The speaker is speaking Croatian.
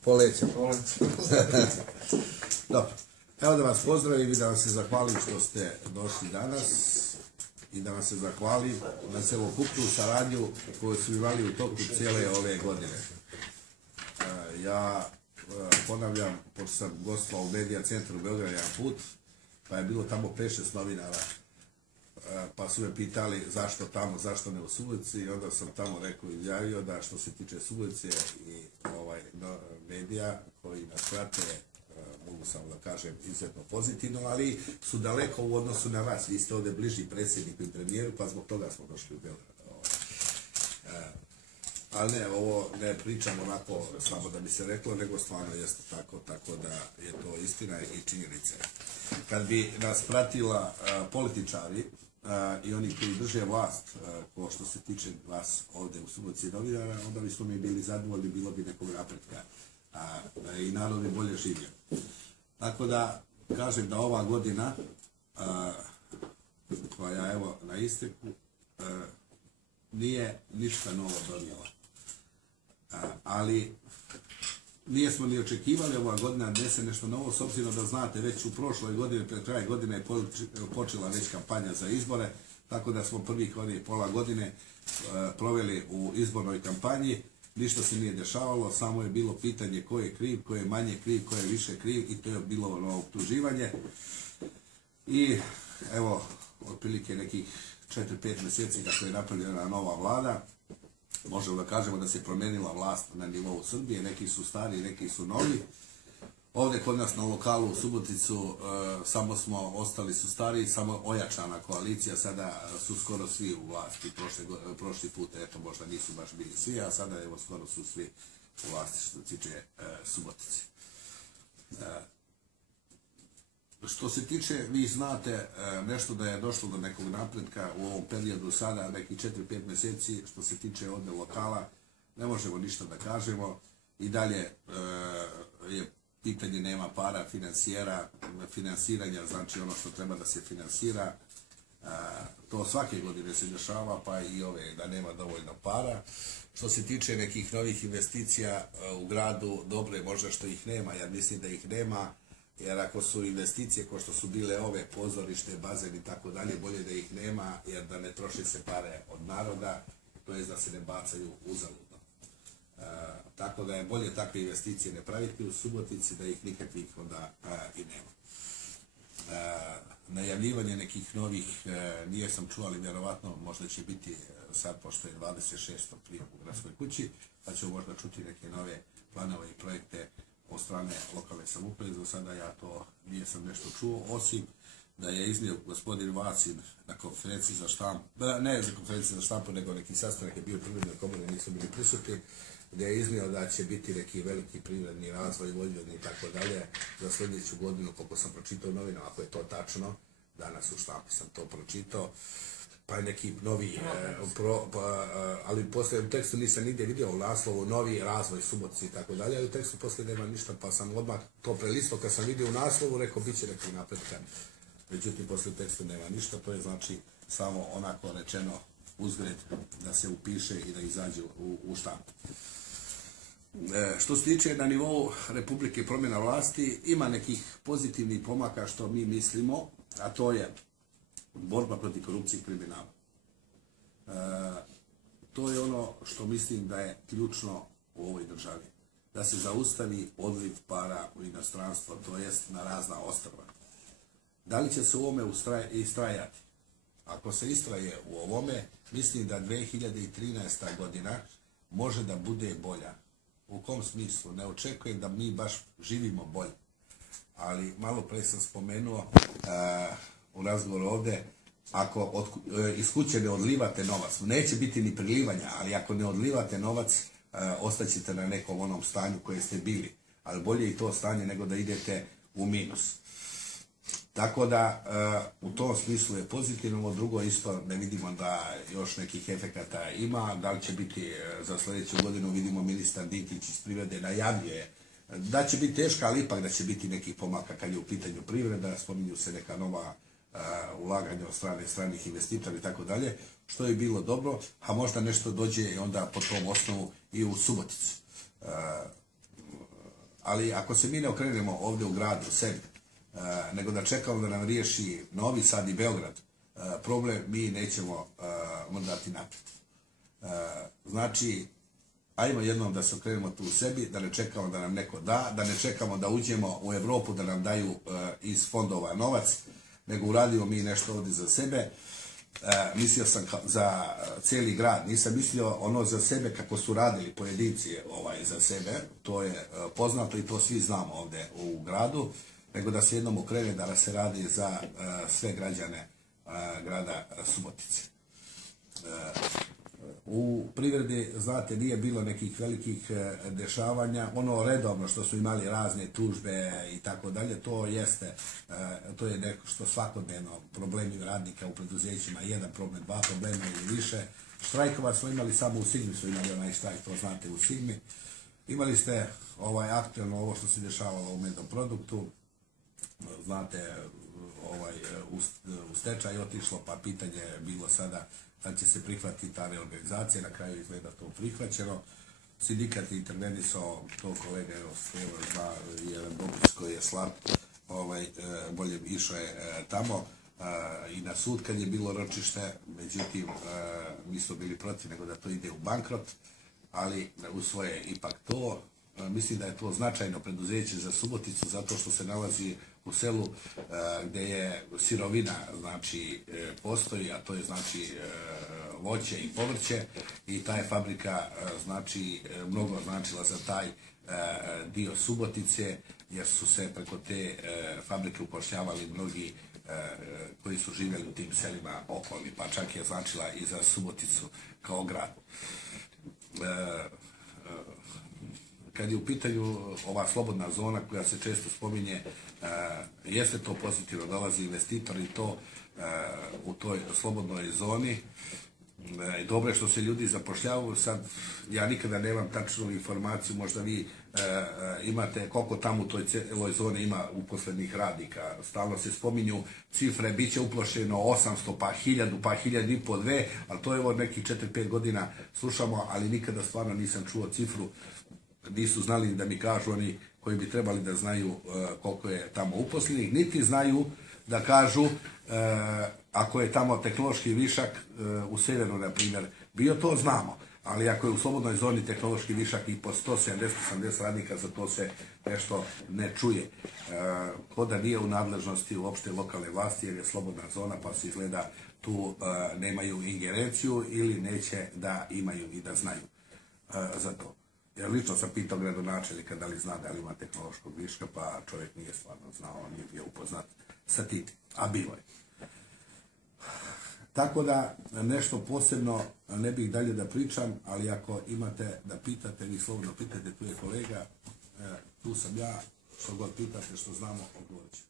Polećem. Dobro. Evo da vas pozdravim i da vam se zahvalim što ste došli danas i da vam se zahvalim na celokupnu saradnju koju su imali u toku cijele ove godine. Ja ponavljam, pošto sam gostovao u Medija centru u Beogradu jedan put, pa je bilo tamo 5-6 novinara, pa su me pitali zašto tamo, zašto ne u Subotici, i onda sam tamo rekao i izjavio da što se tiče Subotice i medija koji nas prate, mogu samo da kažem izuzetno pozitivno, ali su daleko u odnosu na vas. Vi ste ovdje bliži predsjedniku i premijeru, pa zbog toga smo došli u Beograd. Ali ne, ovo ne pričam onako samo da bi se reklo, nego stvarno jeste tako da je to istina i činjenica. Kad bi nas pratila političari i oni koji drže vlast, ko što se tiče vas ovdje u Subotici novinara, onda bismo mi bili zadovoljni, bilo bi nekog napretka i narod bi bolje živio. Tako da kažem da ova godina koja evo na isteku nije ništa novo donijela. Ali nijesmo ni očekivali ova godina dese nešto novo, s obzirom da znate već u prošloj godini, pred kraj godine je počela već kampanja za izbore, tako da smo prvih pola godine proveli u izbornoj kampanji. Ništa se nije dešavalo, samo je bilo pitanje ko je kriv, ko je manje kriv, ko je više kriv, i to je bilo optuživanje. I evo, otprilike nekih 4-5 mjeseci kako je napravljena nova vlada, možemo da kažemo da se promijenila vlast na nivou Srbije, neki su stari, neki su novi. Ovdje kod nas na lokalu u Suboticu samo smo ostali su stari, samo ojačana koalicija, sada su skoro svi u vlasti. Prošli put, eto, možda nisu baš bili svi, a sada evo skoro su svi u vlasti što se tiče Subotice. Što se tiče, vi znate nešto da je došlo do nekog napretka u ovom periodu sada, nekih 4-5 mjeseci, što se tiče ovdje lokala, ne možemo ništa da kažemo. I dalje je pitanje nema para, finansiranja, znači ono što treba da se finansira. To svake godine se dešava, pa i ove da nema dovoljno para. Što se tiče nekih novih investicija u gradu, dobro je možda što ih nema, ja mislim da ih nema, jer ako su investicije kao što su bile ove pozorište, bazen i tako dalje, bolje da ih nema, jer da ne troše se pare od naroda, to jest da se ne bacaju uzaludno. Tako da je bolje takve investicije ne praviti u Subotici, da ih nikakvih onda i nema. Najavljivanje nekih novih nije sam čuo, ali vjerovatno možda će biti sad, pošto je 26. prijem u gradskoj kući, pa ćemo možda čuti neke nove planove i projekte od strane lokalne samouprave. Do sada ja to nisam nešto čuo, osim da je iznio gospodin Vacin na konferenciji za štampu, ne za konferenciju za štampu, nego neki sastanak je bio Privredne komore, nisu bili prisutni, gdje je iznio da će biti neki veliki privredni razvoj Vojvodine i tako dalje za sljedeću godinu, koliko sam pročitao u novinama, ako je to tačno, danas u štampi sam to pročitao, pa je neki novi, ali poslije u tekstu nisam nigdje vidio u naslovu novi razvoj Subotice i tako dalje, ali u tekstu poslije nema ništa, pa sam odmah to prelistao, kad sam vidio u naslovu, rekao bit će neki napretka. Međutim, poslije u tekstu nema ništa, to je znači samo onako rečeno uzgred da se upiše i da izađe u štampu. Što se tiče na nivou Republike promjena vlasti, ima nekih pozitivnih pomaka što mi mislimo, a to je borba protiv korupcije i kriminala. To je ono što mislim da je ključno u ovoj državi. Da se zaustavi odliv para u inostranstvo, to jest na razna ostrva. Da li će se u ovome istrajati? Ako se istraje u ovome, mislim da 2013. godina može da bude bolja. U kom smislu? Ne očekujem da mi baš živimo bolje. Ali malo pre sam spomenuo u razgovoru ovdje, ako iz kuće ne odlivate novac, neće biti ni prilivanja, ali ako ne odlivate novac, ostaćete na nekom onom stanju koje ste bili. Ali bolje i to stanje nego da idete u minus. Tako da u tom smislu je pozitivno, drugo isto ne vidimo da još nekih efekata ima. Da li će biti za sljedeću godinu, vidimo ministar Dinkić iz privrede najavljuje da će biti teška, ali ipak da će biti nekih pomaka kad je u pitanju privreda, spominju se neka nova ulaganja od strane stranih investitora i tako dalje, što je bilo dobro, a možda nešto dođe i onda po tom osnovu i u Suboticu. Ali ako se mi ne okrenemo ovdje u gradu sebi, nego da čekamo da nam riješi Novi Sad i Beograd problem, mi nećemo mrdati naprijed. Znači, ajmo jednom da se okrenemo tu u sebi, da ne čekamo da nam neko da ne čekamo da uđemo u Europu da nam daju iz fondova novac, nego uradimo mi nešto ovdje za sebe. Mislio sam za cijeli grad, nisam mislio ono za sebe kako su radili pojedinci za sebe, to je poznato i to svi znamo ovdje u gradu, nego da se jednom okrene da se radi za sve građane grada Subotice. U privredi, znate, nije bilo nekih velikih dešavanja. Ono redovno što su imali razne tužbe i tako dalje, to jeste, to je neko što svakodnevno problemi radnika u preduzećima, jedan problem, dva problema ili više. Štrajkova smo imali samo u Sigmi, su imali onaj štrajk, to znate, u Sigmi. Imali ste aktualno ovo što se dešavalo u Medoproduktu, znate, u stečaj otišlo, pa pitanje je bilo sada da će se prihvatiti ta reorganizacija, na kraju izgleda to prihvaćeno. Sindikat je intervenisao, to kolega zna, jedan dopis koji je slab, bolje išao je tamo i na sud kad je bilo ročište, međutim mi smo bili protiv nego da to ide u bankrot, ali usvoje ipak to. Mislim da je to značajno preduzeće za Suboticu zato što se nalazi u selu gdje je sirovina, znači postoji, a to je znači voće i povrće i ta je fabrika znači mnogo značila za taj dio Subotice jer su se preko te fabrike upošljavali mnogi koji su živjeli u tim selima okolni, pa čak je značila i za Suboticu kao grad. Kad je u pitanju ova slobodna zona koja se često spominje, jeste to pozitivno, dolazi investitor i to u toj slobodnoj zoni. Dobro je što se ljudi zapošljavaju. Sad, ja nikada nemam tačnu informaciju, možda vi imate koliko tamo u toj cijeloj zoni ima uposlenih radnika. Stalno se spominju cifre, bit će uplošeno 800, pa 1000, pa 1500, 2, ali to je ovo nekih 4-5 godina slušamo, ali nikada stvarno nisam čuo cifru. Nisu znali da mi kažu oni koji bi trebali da znaju koliko je tamo uposlenih, niti znaju da kažu ako je tamo tehnološki višak u sjeveru, na primjer, bio, to znamo, ali ako je u slobodnoj zoni tehnološki višak i po 170-80 radnika, za to se nešto ne čuje. Ko da nije u nadležnosti uopšte lokalne vlasti jer je slobodna zona, pa se izgleda tu nemaju ingerenciju ili neće da imaju i da znaju za to. Ja lično sam pitao gradonačelnika da li zna da li ima tehnološkog viška, pa čovjek nije stvarno znao, on nije bio upoznat sa tim, a bilo je. Tako da nešto posebno ne bih dalje da pričam, ali ako imate da pitate, vi slobodno pitajte, tu je kolega, tu sam ja, što god pitate, što znamo, odgovorit ću.